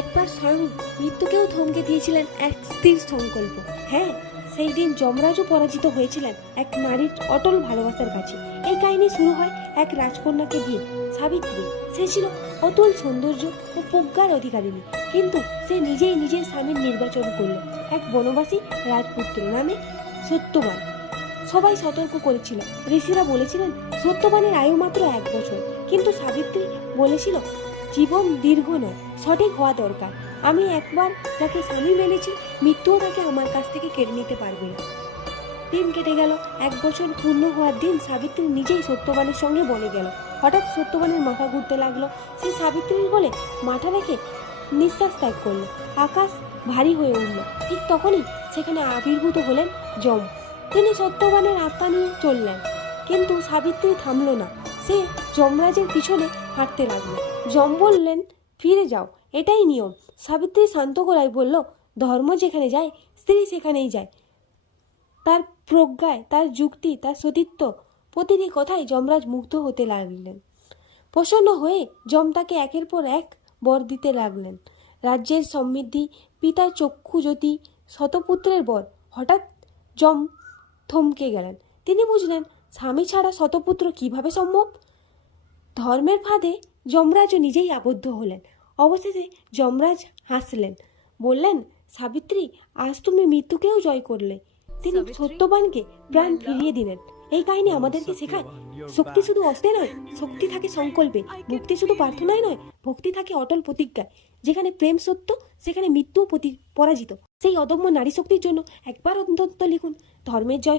একবার স্বয়ং মৃত্যুকেও থমকে দিয়েছিলেন এক স্থির সংকল্প। হ্যাঁ, সেই দিন যমরাজও পরাজিত হয়েছিলেন এক নারীর অটল ভালোবাসার কাছে। এই কাহিনী শুরু হয় এক রাজকন্যাকে দিয়ে, সাবিত্রী। সে ছিল অতুল সৌন্দর্য ও প্রজ্ঞার অধিকারিণী, কিন্তু সে নিজেই নিজের স্বামীর নির্বাচন করল এক বনবাসী রাজপুত্র নামে সত্যবান। সবাই সতর্ক করেছিল, ঋষিরা বলেছিলেন সত্যবানের আয়ু মাত্র 1 বছর, কিন্তু সাবিত্রী বলেছিল জীবন দীর্ঘ নয়, সঠিক হওয়া দরকার। আমি একবার যাকে স্বামী মেনেছি, মৃত্যুও তাকে আমার কাছ থেকে কেড়ে নিতে পারবে না। দিন কেটে গেল। 1 বছর পূর্ণ হওয়ার দিন সাবিত্রী নিজেই সত্যবানের সঙ্গে বনে গেল। হঠাৎ সত্যবানের মাথা ঘুরতে লাগলো। সে সাবিত্রীর কোলে মাথা রেখে নিঃশ্বাস ত্যাগ করলো। আকাশ ভারী হয়ে উঠল। ঠিক তখনই সেখানে আবির্ভূত হলেন যম। তিনি সত্যবানের আত্মা নিয়ে চললেন, কিন্তু সাবিত্রী থামল না। সে যমরাজের পিছনে হাঁটতে লাগলো। যম বললেন, ফিরে যাও, এটাই নিয়ম। সাবিত্রী শান্ত গলায় বলল, ধর্ম যেখানে যায়, স্ত্রী সেখানেই যায়। তার প্রজ্ঞায়, তার যুক্তি, তার সতীত্ব, প্রতিটি কথায় যমরাজ মুগ্ধ হতে লাগলেন। প্রসন্ন হয়ে যম তাকে একের পর এক বর দিতে লাগলেন। রাজ্যের সমৃদ্ধি, পিতার চক্ষু জ্যোতি, শতপুত্রের বর। হঠাৎ যম থমকে গেলেন। তিনি বুঝলেন স্বামী ছাড়া শতপুত্র কিভাবে সম্ভব। ধর্মের ফাঁদে যমরাজও নিজেই আবদ্ধ হলেন। অবশেষে যমরাজ হাসলেন, বললেন, সাবিত্রী, আজ তুমি মৃত্যুকেও জয় করলে। তিনি সত্যবানকে প্রাণ ফিরিয়ে দিলেন। এই কাহিনী আমাদেরকে শেখায়, শক্তি শুধু অস্ত্রে নয়, শক্তি থাকে সংকল্পে। মুক্তি শুধু প্রার্থনায় নয়, ভক্তি থাকে অটল প্রতিজ্ঞায়। যেখানে প্রেম সত্য, সেখানে মৃত্যু পরাজিত। সেই অদম্য নারী শক্তির জন্য একবার অন্তত লিখুন, ধর্মের জয়।